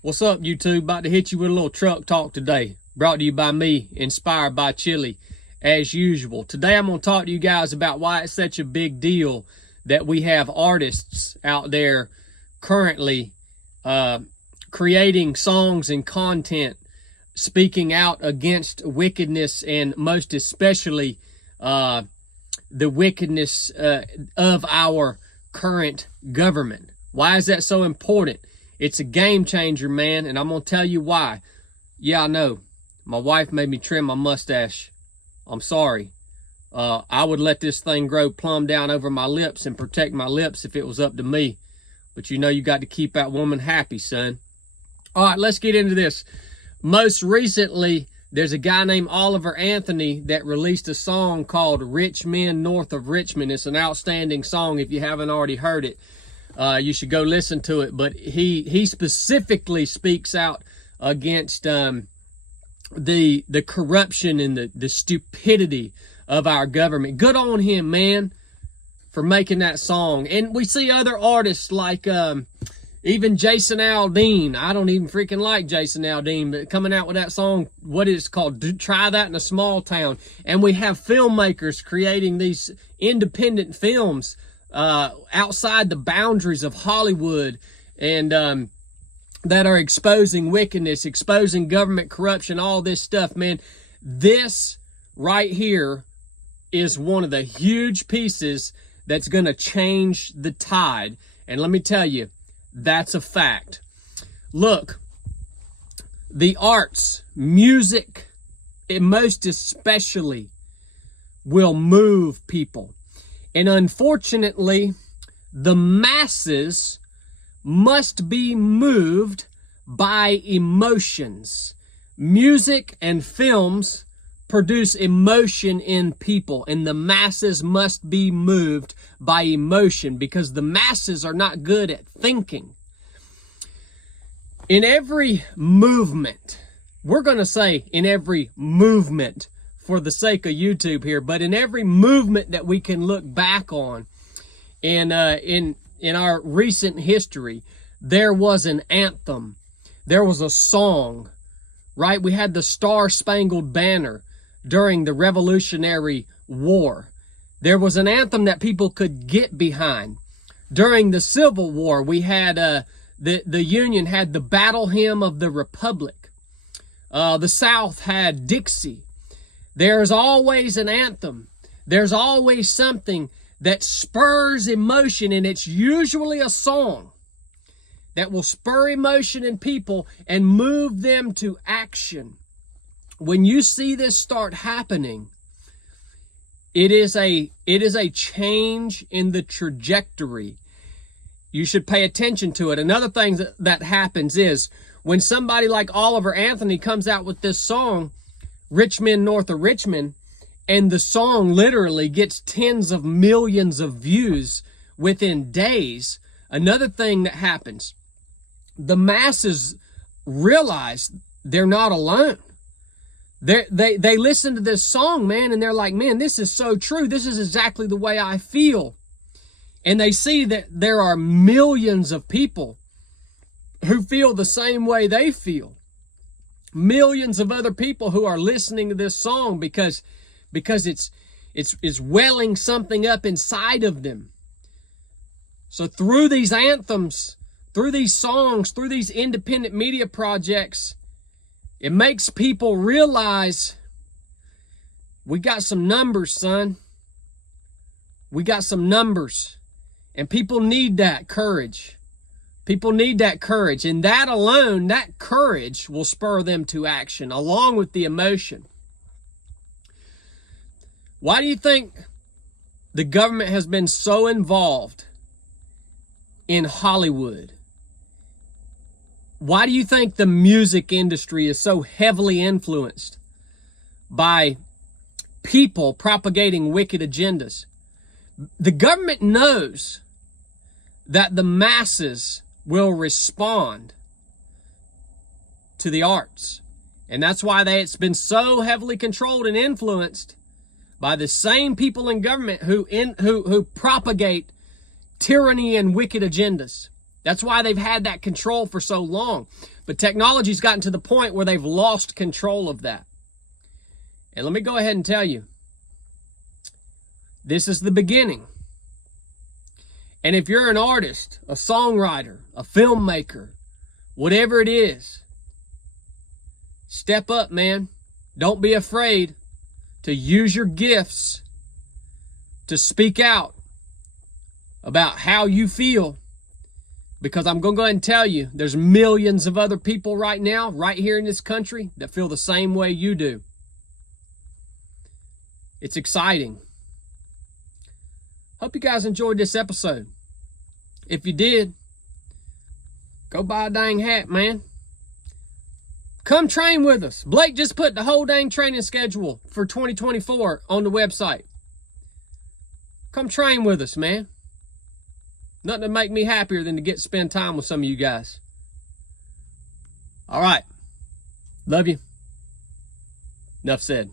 What's up, YouTube? About to hit you with a little truck talk today. Brought to you by me, inspired by Chili, as usual. Today I'm going to talk to you guys about why it's such a big deal that we have artists out there currently creating songs and content speaking out against wickedness, and most especially the wickedness of our current government. Why is that so important? It's a game changer, man, and I'm going to tell you why. Yeah, I know. My wife made me trim my mustache. I'm sorry. I would let this thing grow plumb down over my lips and protect my lips if it was up to me. But you know you got to keep that woman happy, son. All right, let's get into this. Most recently, there's a guy named Oliver Anthony that released a song called Richmond, North of Richmond. It's an outstanding song. If you haven't already heard it, you should go listen to it. But he specifically speaks out against the corruption and the stupidity of our government. Good on him, man, for making that song. And we see other artists like even Jason Aldean. I don't even freaking like Jason Aldean, but coming out with that song, what is it called? Try That in a Small Town. And we have filmmakers creating these independent films outside the boundaries of Hollywood, and that are exposing wickedness, exposing government corruption, all this stuff, man. This right here is one of the huge pieces that's going to change the tide. And let me tell you, that's a fact. Look, the arts, music, most especially, will move people. And unfortunately, the masses must be moved by emotions. Music and films produce emotion in people, and the masses must be moved by emotion because the masses are not good at thinking. In every movement, we're going to say in every movement for the sake of YouTube here, but in every movement that we can look back on in our recent history, there was an anthem. There was a song, right? We had the Star-Spangled Banner during the Revolutionary War. There was an anthem that people could get behind. During the Civil War, we had the Union had the Battle Hymn of the Republic. The South had Dixie. There's always an anthem. There's always something that spurs emotion, and it's usually a song that will spur emotion in people and move them to action. When you see this start happening, it is a change in the trajectory. You should pay attention to it. Another thing that happens is when somebody like Oliver Anthony comes out with this song, Richmond, North of Richmond, and the song literally gets tens of millions of views within days. Another thing that happens, the masses realize they're not alone. They listen to this song, man, and they're like, man, this is so true. This is exactly the way I feel. And they see that there are millions of people who feel the same way they feel. Millions of other people who are listening to this song because it's welling something up inside of them. So through these anthems, through these songs, through these independent media projects, it makes people realize we got some numbers, son. We got some numbers. And people need that courage. People need that courage. And that alone, that courage will spur them to action along with the emotion. Why do you think the government has been so involved in Hollywood? Why do you think the music industry is so heavily influenced by people propagating wicked agendas? The government knows that the masses will respond to the arts. And that's why it's been so heavily controlled and influenced by the same people in government who propagate tyranny and wicked agendas. That's why they've had that control for so long. But technology's gotten to the point where they've lost control of that. And let me go ahead and tell you, this is the beginning. And if you're an artist, a songwriter, a filmmaker, whatever it is, step up, man. Don't be afraid to use your gifts to speak out about how you feel. Because I'm going to go ahead and tell you, there's millions of other people right now, right here in this country, that feel the same way you do. It's exciting. Hope you guys enjoyed this episode. If you did, go buy a dang hat, man. Come train with us. Blake just put the whole dang training schedule for 2024 on the website. Come train with us, man. Nothing to make me happier than to get to spend time with some of you guys. All right. Love you. Enough said.